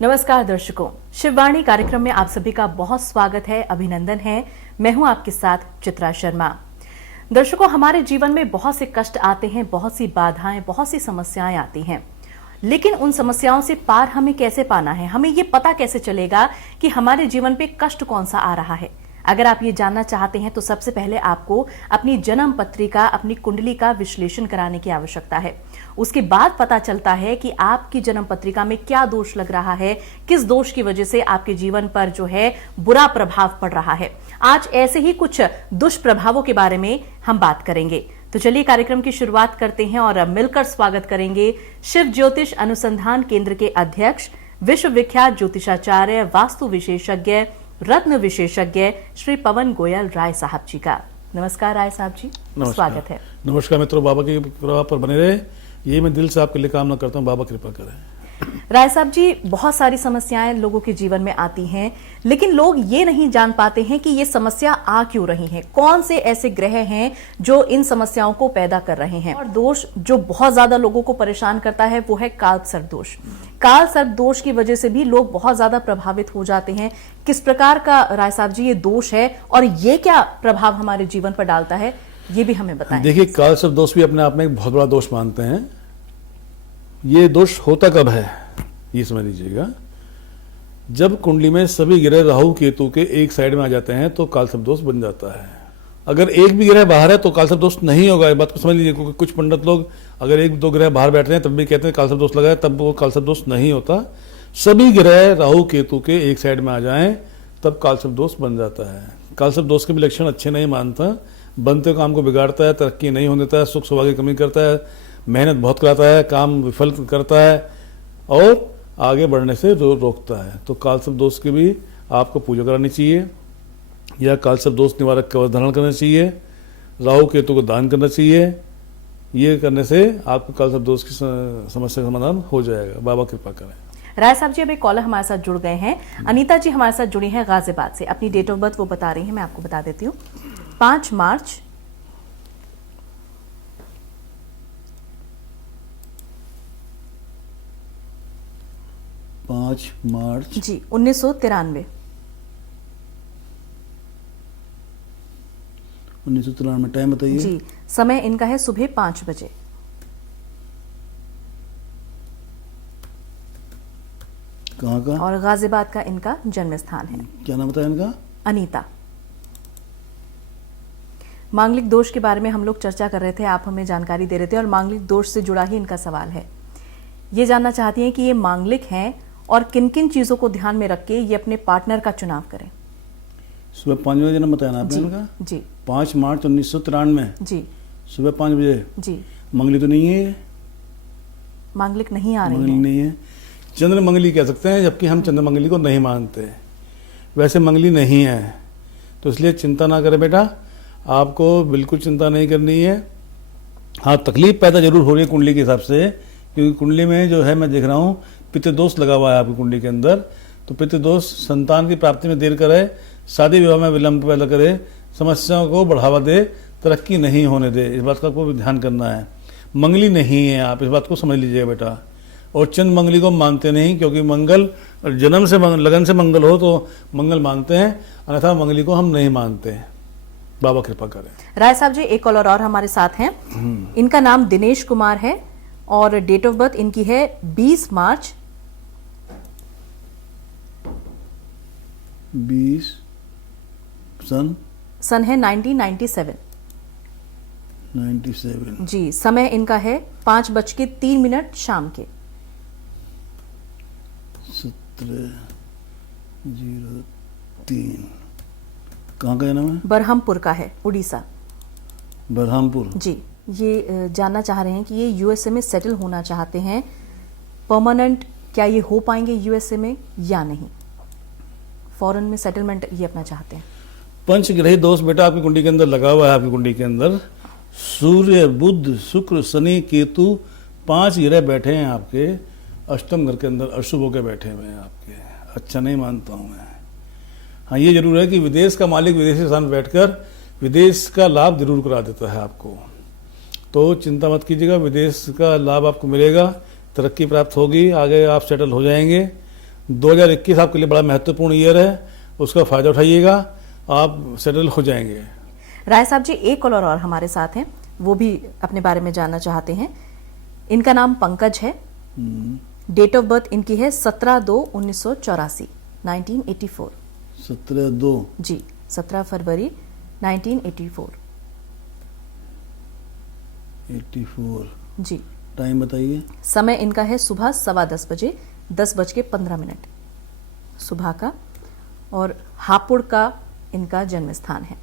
नमस्कार दर्शकों, शिववाणी कार्यक्रम में आप सभी का बहुत स्वागत है, अभिनंदन है। मैं हूं आपके साथ चित्रा शर्मा। दर्शकों, हमारे जीवन में बहुत से कष्ट आते हैं, बहुत सी बाधाएं, बहुत सी समस्याएं आती हैं, लेकिन उन समस्याओं से पार हमें कैसे पाना है, हमें ये पता कैसे चलेगा कि हमारे जीवन पे कष्ट कौन सा आ रहा है। अगर आप ये जानना चाहते हैं तो सबसे पहले आपको अपनी जन्म पत्रिका, अपनी कुंडली का विश्लेषण कराने की आवश्यकता है। उसके बाद पता चलता है कि आपकी जन्म पत्रिका में क्या दोष लग रहा है, किस दोष की वजह से आपके जीवन पर जो है बुरा प्रभाव पड़ रहा है। आज ऐसे ही कुछ दुष्प्रभावों के बारे में हम बात करेंगे। तो चलिए कार्यक्रम की शुरुआत करते हैं और मिलकर स्वागत करेंगे शिव ज्योतिष अनुसंधान केंद्र के अध्यक्ष, विश्व विख्यात ज्योतिषाचार्य, वास्तु विशेषज्ञ, रत्न विशेषज्ञ श्री पवन गोयल राय साहब जी का। नमस्कार राय साहब जी, स्वागत है। नमस्कार मित्रों, बाबा की कृपा पर बने रहे, ये मैं दिल से आपके लिए कामना करता हूँ, बाबा कृपा करें। राय साहब जी, बहुत सारी समस्याएं लोगों के जीवन में आती हैं, लेकिन लोग ये नहीं जान पाते हैं कि ये समस्या आ क्यों रही है, कौन से ऐसे ग्रह हैं जो इन समस्याओं को पैदा कर रहे हैं। और दोष जो बहुत ज्यादा लोगों को परेशान करता है वो है काल सर्प दोष। काल सर्प दोष की वजह से भी लोग बहुत ज्यादा प्रभावित हो जाते हैं। किस प्रकार का राय साहब जी ये दोष है और ये क्या प्रभाव हमारे जीवन पर डालता है, ये भी हमें बताएं। देखिए, काल सर्प दोष भी अपने आप में एक बहुत बड़ा दोष मानते हैं। ये दोष होता कब है ये समझ लीजिएगा, जब कुंडली में सभी ग्रह राहु केतु के एक साइड में आ जाते हैं तो काल सर्प दोष बन जाता है। अगर एक भी ग्रह बाहर है तो काल सर्प दोष नहीं होगा, ये बात को समझ लीजिए। क्योंकि कुछ पंडित लोग अगर एक दो ग्रह बाहर बैठते हैं तब भी कहते हैं काल सर्प दोष लगा है, तब वो काल सर्प दोष नहीं होता। सभी ग्रह राहु केतु के एक साइड में आ जाएं तब काल सर्प दोष बन जाता है। काल सर्प दोष के भी लक्षण अच्छे नहीं मानता, बनते काम को बिगाड़ता है, तरक्की नहीं होने देता है, सुख सौभाग्य की कमी करता है, मेहनत बहुत कराता है, काम विफल करता है और आगे बढ़ने से रोकता है। तो काल सर्प दोष की भी आपको पूजा करानी चाहिए या काल सर्प दोष निवारक कवच धारण करना चाहिए, राहु केतु को दान करना चाहिए। ये करने से आपको काल सर्प दोष की समस्या का समाधान हो जाएगा, बाबा कृपा करें। राय साहब जी, अब एक कॉलर हमारे साथ जुड़ गए हैं। अनीता जी हमारे साथ जुड़ी हैं गाजियाबाद से। अपनी डेट ऑफ बर्थ वो बता रही हैं, मैं आपको बता देती हूँ। 5 मार्च 5 मार्च जी 1993। 1993। टाइम बताइए जी। समय इनका है सुबह 5 बजे। कहाँ का? और गाजियाबाद का इनका जन्म स्थान है। क्या नाम बताया इनका? अनीता। मांगलिक दोष के बारे में हम लोग चर्चा कर रहे थे, आप हमें जानकारी दे रहे थे और मांगलिक दोष से जुड़ा ही इनका सवाल है। ये जानना चाहती हैं कि ये मांगलिक हैं और किन किन चीजों को ध्यान में रख के ये अपने पार्टनर का चुनाव करें। सुबह 5 बजे जन्म बताया ना आपने इनका? जी। 5 मार्च 1993 जी। सुबह 5 बजे। जी। मंगली तो नहीं है, मांगलिक नहीं आ रही मंगली है। नहीं है, चंद्र मंगली कह सकते हैं, जबकि हम चंद्र मंगली को नहीं मानते। वैसे मंगली नहीं है, तो इसलिए चिंता ना करें बेटा, आपको बिल्कुल चिंता नहीं करनी है। हाँ, तकलीफ पैदा जरूर हो रही है कुंडली के हिसाब से, क्योंकि कुंडली में जो है मैं देख रहा हूँ पितृ दोष लगा हुआ है आपकी कुंडली के अंदर। तो पितृ दोष संतान की प्राप्ति में देर करे, शादी विवाह में विलंब पैदा करे, समस्याओं को बढ़ावा दे, तरक्की नहीं होने दे। इस बात का आपको ध्यान करना है। मंगली नहीं है, आप इस बात को समझ लीजिएगा बेटा। और चंद्र मंगली को मानते नहीं, क्योंकि मंगल जन्म से लगन से मंगल हो तो मंगल मानते हैं, अन्यथा मंगली को हम नहीं मानते। बाबा कृपा करें। राय साहब जी, एक कॉलर और हमारे साथ हैं। इनका नाम दिनेश कुमार है और डेट ऑफ बर्थ इनकी है 20 मार्च 20 सन है 1997। जी। समय इनका है 5:03 शाम के। 17:03। कहाँ का जन्म है? बरहमपुर का है, उड़ीसा। बरहमपुर। जी। ये जानना चाह रहे हैं कि ये यूएसए में सेटल होना चाहते हैं, परमानेंट क्या ये हो पाएंगे यूएसए में या नहीं, फॉरेन में सेटलमेंट ये अपना चाहते हैं। पंचग्रही दोष बेटा आपकी कुंडली के अंदर लगा हुआ है। आपकी कुंडली के अंदर सूर्य, बुध, शुक्र, शनि, केतु 5 ग्रह बैठे हैं आपके अष्टम घर के अंदर, अशुभ होकर बैठे हुए हैं आपके। अच्छा नहीं मानता हूँ मैं। हाँ, ये जरूर है कि विदेश का मालिक विदेशी स्थान में बैठकर विदेश का लाभ जरूर करा देता है आपको, तो चिंता मत कीजिएगा, विदेश का लाभ आपको मिलेगा, तरक्की प्राप्त होगी, आगे आप सेटल हो जाएंगे। 2021 आपके लिए बड़ा महत्वपूर्ण ईयर है, उसका फायदा उठाइएगा, आप सेटल हो जाएंगे। राय साहब जी, एक कॉलर और हमारे साथ हैं, वो भी अपने बारे में जानना चाहते हैं। इनका नाम पंकज है, डेट ऑफ बर्थ इनकी है 17/2/1984, 1984। 17/2 जी, 17 फरवरी 1984। 84। जी, टाइम बताइए। समय इनका है सुबह 10:15 बजे, 10:15 सुबह का, और हापुड़ का इनका जन्म स्थान है।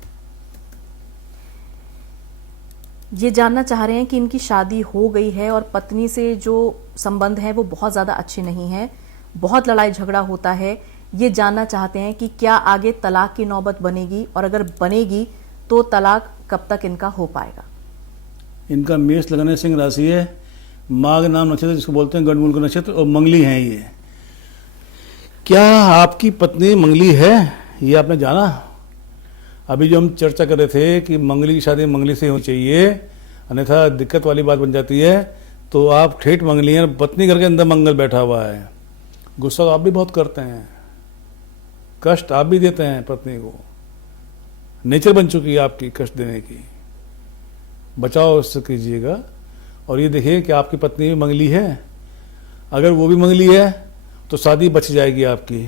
ये जानना चाह रहे हैं कि इनकी शादी हो गई है और पत्नी से जो संबंध है वो बहुत ज़्यादा अच्छे नहीं है, बहुत लड़ाई झगड़ा होता है। ये जानना चाहते हैं कि क्या आगे तलाक की नौबत बनेगी, और अगर बनेगी तो तलाक कब तक इनका हो पाएगा। इनका मेष लगन सिंह राशि है, माघ नाम नक्षत्र जिसको बोलते हैं गणमूल का नक्षत्र, और मंगली हैं ये। क्या आपकी पत्नी मंगली है, ये आपने जाना? अभी जो हम चर्चा कर रहे थे कि मंगली की शादी मंगली से होनी चाहिए, अन्यथा दिक्कत वाली बात बन जाती है, तो आप ठेठ मंगली हैं, पत्नी घर के अंदर मंगल बैठा हुआ है। गुस्सा तो आप भी बहुत करते हैं, कष्ट आप भी देते हैं पत्नी को, नेचर बन चुकी है आपकी कष्ट देने की। बचाव उससे कीजिएगा। और ये देखिए कि आपकी पत्नी भी मंगली है, अगर वो भी मंगली है तो शादी बच जाएगी आपकी,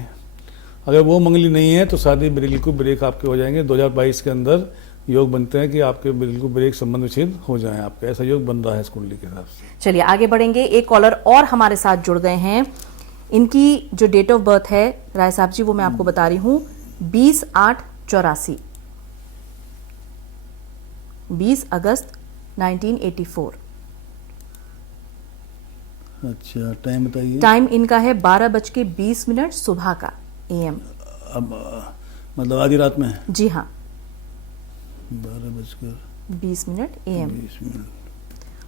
अगर वो मंगली नहीं है तो शादी बिल्कुल ब्रेक आपके हो जाएंगे। 2022 के अंदर योग बनते हैं कि आपके बिल्कुल ब्रेक संबंध विच्छेद हो जाएं आपके, ऐसा योग बन रहा है इस कुंडली के हिसाब से। चलिए आगे बढ़ेंगे। एक कॉलर और हमारे साथ जुड़ गए हैं। इनकी जो डेट ऑफ बर्थ है राय साहब जी, वो मैं आपको बता रही हूं, 20/8/84, 20 अगस्त 1984। अच्छा, टाइम बताइए। टाइम इनका है 12:20 सुबह का AM। अब मतलब आधी रात में? जी हाँ, 12:20 AM। AM।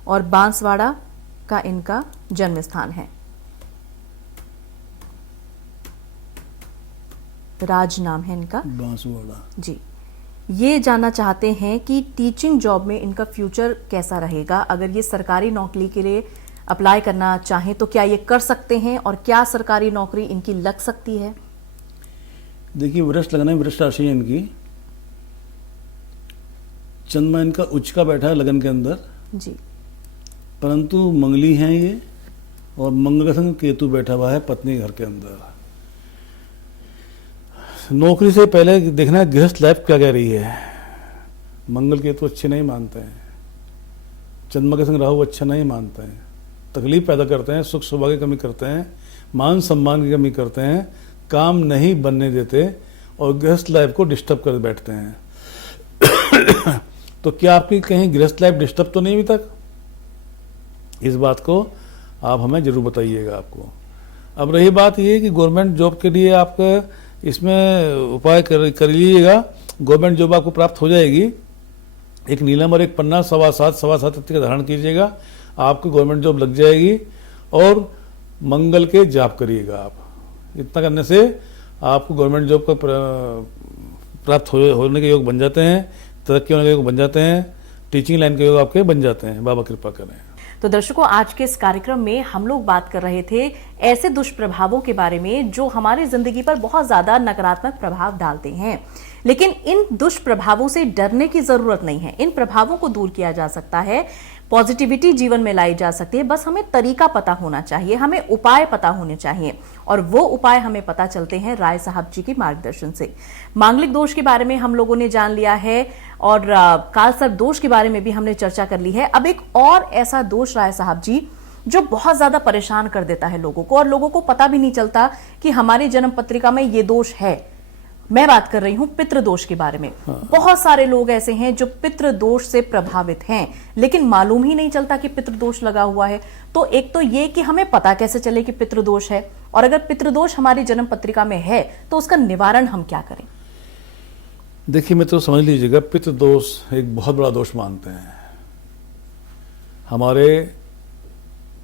और बांसवाड़ा का इनका जन्म स्थान है, राज नाम है इनका, बांसवाड़ा। जी। ये जानना चाहते हैं कि टीचिंग जॉब में इनका फ्यूचर कैसा रहेगा, अगर ये सरकारी नौकरी के लिए अप्लाई करना चाहें तो क्या ये कर सकते हैं, और क्या सरकारी नौकरी इनकी लग सकती है। देखिए, वृष लगन है, वृष राशि है इनकी, चंद्रमा इनका उच्च का बैठा है लगन के अंदर, जी, परंतु मंगली हैं ये, और मंगल का संग केतु बैठा हुआ है पत्नी घर के अंदर। नौकरी से पहले देखना है गृहस्थ लाइफ क्या कह रही है। मंगल केतु अच्छे नहीं मानते हैं, चंद्रमा के संग राहु अच्छा नहीं मानते हैं, तकलीफ पैदा करते हैं, सुख सुविधा की कमी करते हैं, मान सम्मान की कमी करते हैं, काम नहीं बनने देते, और गृहस्थ लाइफ को डिस्टर्ब कर बैठते हैं। तो क्या आपकी कहीं गृहस्थ लाइफ डिस्टर्ब तो नहीं अभी तक? इस बात को आप हमें जरूर बताइएगा आपको। अब रही बात ये कि गवर्नमेंट जॉब के लिए आपका इसमें उपाय कर लीजिएगा, गवर्नमेंट जॉब आपको प्राप्त हो जाएगी। एक नीलम और एक पन्ना 7.25 का धारण कीजिएगा, आपको गवर्नमेंट जॉब लग जाएगी। और मंगल के जाप करिएगा आप, इतना करने से आपको गवर्नमेंट जॉब का प्राप्त होने के योग बन जाते हैं, तरक्की होने के योग बन जाते हैं, टीचिंग लाइन के योग आपके बन जाते हैं। बाबा कृपा करें। तो दर्शकों, आज के इस कार्यक्रम में हम लोग बात कर रहे थे ऐसे दुष्प्रभावों के बारे में जो हमारी जिंदगी पर बहुत ज्यादा नकारात्मक प्रभाव डालते हैं, लेकिन इन दुष्प्रभावों से डरने की जरूरत नहीं है। इन प्रभावों को दूर किया जा सकता है, पॉजिटिविटी जीवन में लाई जा सकती है। बस हमें तरीका पता होना चाहिए, हमें उपाय पता होने चाहिए, और वो उपाय हमें पता चलते हैं राय साहब जी के मार्गदर्शन से। मांगलिक दोष के बारे में हम लोगों ने जान लिया है, और कालसर्प दोष के बारे में भी हमने चर्चा कर ली है। अब एक और ऐसा दोष राय साहब जी जो बहुत ज्यादा परेशान कर देता है लोगों को, और लोगों को पता भी नहीं चलता कि हमारी जन्म पत्रिका में ये दोष है। मैं बात कर रही हूं पितृदोष के बारे में। बहुत सारे लोग ऐसे हैं जो पितृदोष से प्रभावित हैं, लेकिन मालूम ही नहीं चलता कि पितृदोष लगा हुआ है। तो एक तो ये कि हमें पता कैसे चले कि पितृदोष है, और अगर पितृदोष हमारी जन्म पत्रिका में है तो उसका निवारण हम क्या करें। देखिए, मैं तो समझ लीजिएगा, पितृदोष एक बहुत बड़ा दोष मानते हैं। हमारे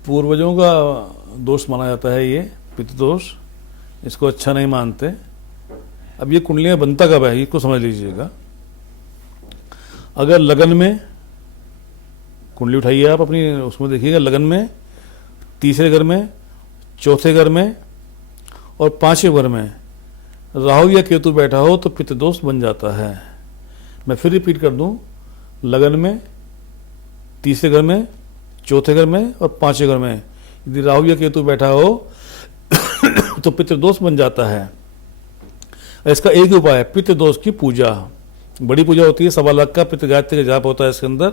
पूर्वजों का दोष माना जाता है ये पितृदोष, इसको अच्छा नहीं मानते। अब ये कुंडलियां बनता कब है, इसको समझ लीजिएगा। अगर लगन में कुंडली उठाइए आप अपनी, उसमें देखिएगा लगन में, तीसरे घर में, चौथे घर में, और 5वें घर में राहु या केतु बैठा हो तो पितृ दोष बन जाता है। मैं फिर रिपीट कर दूं, लगन में, तीसरे घर में, चौथे घर में और 5वें घर में यदि राहु या केतु बैठा हो तो पितृदोष बन जाता है। इसका एक ही उपाय है, पितृदोष की पूजा। बड़ी पूजा होती है, 1.25 लाख का पितृ गायत्री का जाप होता है। इसके अंदर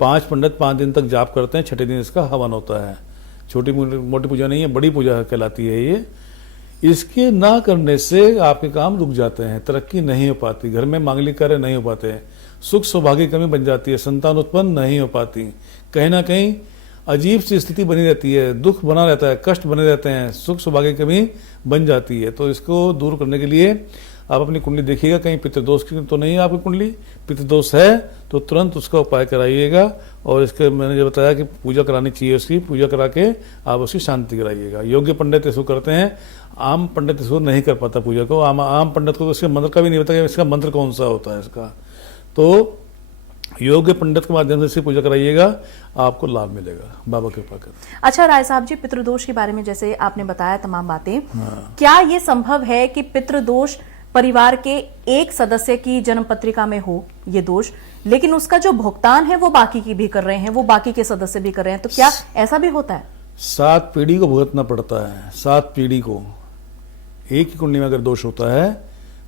5 पंडित 5 दिन तक जाप करते हैं, 6ठे दिन इसका हवन होता है। छोटी मोटी पूजा नहीं है, बड़ी पूजा कहलाती है ये। इसके ना करने से आपके काम रुक जाते हैं, तरक्की नहीं हो पाती, घर में मांगलिक कार्य नहीं हो पाते, सुख सौभाग्य की कमी बन जाती है, संतान उत्पन्न नहीं हो पाती, कहीं ना कहीं अजीब सी स्थिति बनी रहती है, दुख बना रहता है, कष्ट बने रहते हैं, सुख सौभाग्य की कमी बन जाती है। तो इसको दूर करने के लिए आप अपनी कुंडली देखिएगा, कहीं पितृदोष की तो नहीं है आपकी कुंडली। पितृदोष है तो तुरंत उसका उपाय कराइएगा। और इसके मैंने जो बताया कि पूजा करानी चाहिए, उसकी पूजा करा के आप उसकी शांति कराइएगा। योग्य पंडित इसको करते हैं, आम पंडित इसको नहीं कर पाता पूजा को। आम पंडित को इसके मंत्र का भी नहीं पता कि इसका मंत्र कौन सा होता है इसका। तो योग्य पंडित के माध्यम से इसकी पूजा कराइएगा, आपको लाभ मिलेगा, बाबा कृपा कर। अच्छा राय साहब जी, पितृदोष के बारे में जैसे आपने बताया तमाम बातें, क्या ये संभव है कि पितृदोष परिवार के एक सदस्य की जन्म पत्रिका में हो ये दोष, लेकिन उसका जो भुगतान है वो बाकी की भी कर रहे हैं, वो बाकी के सदस्य भी कर रहे हैं, तो क्या ऐसा भी होता है? 7 पीढ़ी को भुगतना पड़ता है, 7 पीढ़ी को। एक ही कुंडली में अगर दोष होता है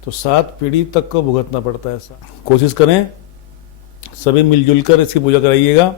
तो 7 पीढ़ी तक को भुगतना पड़ता है। कोशिश करें सभी मिलजुल कर इसकी पूजा कराइएगा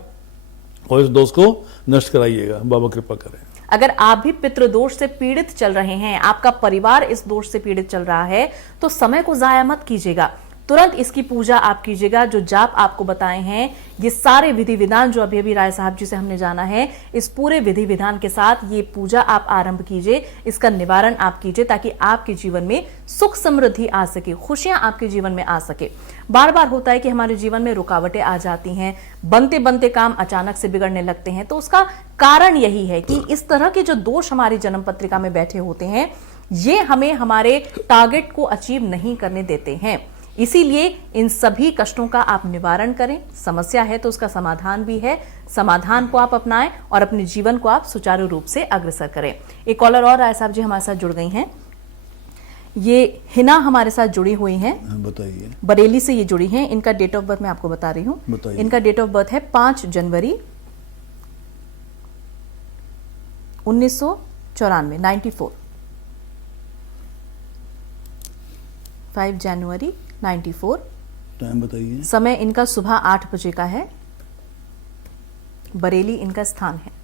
और इस दोष को नष्ट कराइएगा, बाबा कृपा करें। अगर आप भी पितृदोष से पीड़ित चल रहे हैं, आपका परिवार इस दोष से पीड़ित चल रहा है, तो समय को जाया मत कीजिएगा, तुरंत इसकी पूजा आप कीजिएगा। जो जाप आपको बताए हैं, ये सारे विधि विधान जो अभी राय साहब जी से हमने जाना है, इस पूरे विधि विधान के साथ ये पूजा आप आरंभ कीजिए, इसका निवारण आप कीजिए, ताकि आपके जीवन में सुख समृद्धि आ सके, खुशियां आपके जीवन में आ सके। बार बार होता है कि हमारे जीवन में रुकावटें आ जाती हैं, बनते बनते काम अचानक से बिगड़ने लगते हैं, तो उसका कारण यही है कि इस तरह के जो दोष हमारी जन्म पत्रिका में बैठे होते हैं, ये हमें हमारे टारगेट को अचीव नहीं करने देते हैं। इसीलिए इन सभी कष्टों का आप निवारण करें। समस्या है तो उसका समाधान भी है, समाधान को आप अपनाएं और अपने जीवन को आप सुचारू रूप से अग्रसर करें। एक कॉलर और राय साहब जी हमारे साथ जुड़ गई हैं, ये हिना हमारे साथ जुड़ी हुई हैं, बताइए। बरेली से ये जुड़ी हैं। इनका डेट ऑफ बर्थ मैं आपको बता रही हूँ, इनका डेट ऑफ बर्थ है 5 जनवरी 1994, 94, 5 जनवरी 94। टाइम बताइए। समय इनका सुबह 8 बजे का है, बरेली इनका स्थान है।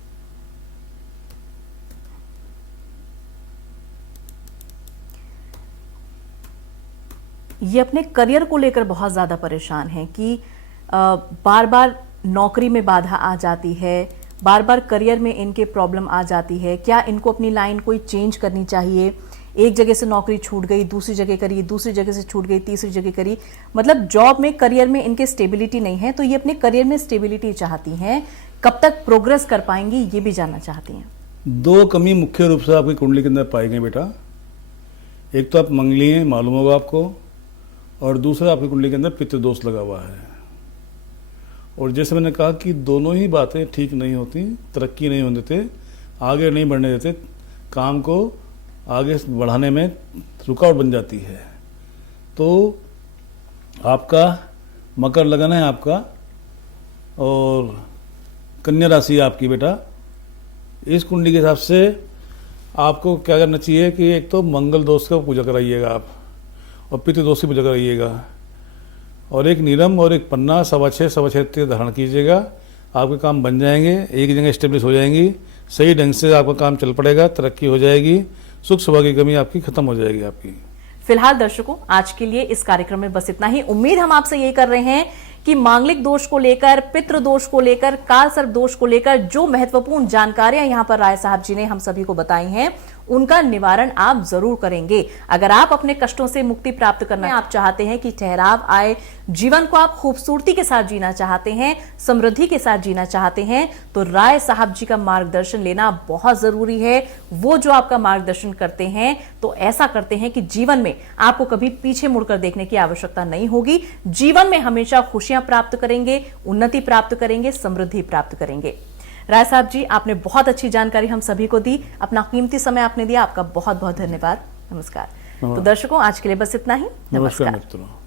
ये अपने करियर को लेकर बहुत ज्यादा परेशान हैं कि बार बार नौकरी में बाधा आ जाती है, बार बार करियर में इनके प्रॉब्लम आ जाती है। क्या इनको अपनी लाइन कोई चेंज करनी चाहिए? एक जगह से नौकरी छूट गई, दूसरी जगह करी, दूसरी जगह से छूट गई, तीसरी जगह करी, मतलब जॉब में, करियर में इनके स्टेबिलिटी नहीं है, तो ये अपने करियर में स्टेबिलिटी चाहती हैं। कब तक प्रोग्रेस कर पाएंगी ये भी जानना चाहती हैं। 2 कमी मुख्य रूप से आपकी कुंडली के अंदर पाई गई बेटा। एक तो आप मंगली हैं, मालूम होगा आपको, और दूसरा आपकी कुंडली के अंदर पितृदोष लगा हुआ है। और जैसे मैंने कहा कि दोनों ही बातें ठीक नहीं होती, तरक्की नहीं होने देते, आगे नहीं बढ़ने देते, काम को आगे बढ़ाने में रुकावट बन जाती है। तो आपका मकर लगन है आपका, और कन्या राशि आपकी बेटा। इस कुंडली के हिसाब से आपको क्या करना चाहिए कि एक तो मंगल दोष का पूजा कराइएगा आप, और पितृदोष की पूजा कराइएगा, और एक नीलम और एक पन्ना 6.25 धारण कीजिएगा। आपके काम बन जाएंगे, एक जगह स्टेब्लिश हो जाएंगी, सही ढंग से आपका काम चल पड़ेगा, तरक्की हो जाएगी, सुख सौभाग्य की कमी आपकी खत्म हो जाएगी आपकी। फिलहाल दर्शकों, आज के लिए इस कार्यक्रम में बस इतना ही। उम्मीद हम आपसे यही कर रहे हैं कि मांगलिक दोष को लेकर, पितृ दोष को लेकर, काल सर्प दोष को लेकर जो महत्वपूर्ण जानकारियां यहां पर राय साहब जी ने हम सभी को बताई हैं, उनका निवारण आप जरूर करेंगे। अगर आप अपने कष्टों से मुक्ति प्राप्त करना आप चाहते हैं कि ठहराव आए, जीवन को आप खूबसूरती के साथ जीना चाहते हैं, समृद्धि के साथ जीना चाहते हैं, तो राय साहब जी का मार्गदर्शन लेना बहुत जरूरी है। वो जो आपका मार्गदर्शन करते हैं तो ऐसा करते हैं कि जीवन में आपको कभी पीछे मुड़कर देखने की आवश्यकता नहीं होगी। जीवन में हमेशा खुशियां प्राप्त करेंगे, उन्नति प्राप्त करेंगे, समृद्धि प्राप्त करेंगे। राय साहब जी, आपने बहुत अच्छी जानकारी हम सभी को दी, अपना कीमती समय आपने दिया, आपका बहुत बहुत धन्यवाद। नमस्कार। तो दर्शकों, आज के लिए बस इतना ही। नमस्कार मित्रों।